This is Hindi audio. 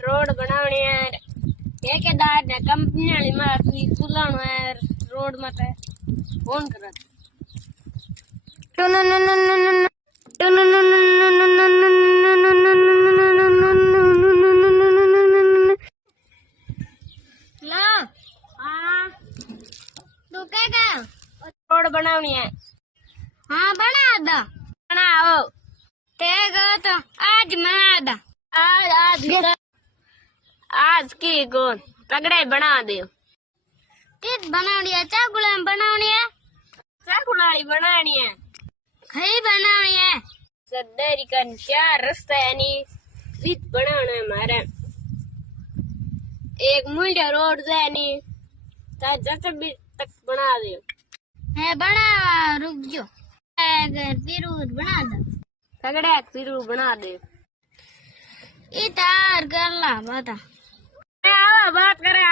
रोड बनावणी है ठेकेदार ने कंपनी वाली मारती पुलाणो है रोड मते फोन करत ला हां तू क्या कर रोड बनावणी है हाँ बना दो बनाओ तेगा तो आज बना दो आज की कौन पगड़े बना दो कित बनावनी है चाकुला बनावनी है चाकुलाड़ी बनानी है खई बनावनी है सदरी का चार रास्ता है नी वित बनाना है हमारे एक मुंडा रोड है नी ता जैसे भी तक बना दो है बना रुक जो अगर तिरूर बना दो पगड़े तिरूर बना दे इतार कर ला बता आवा बात करे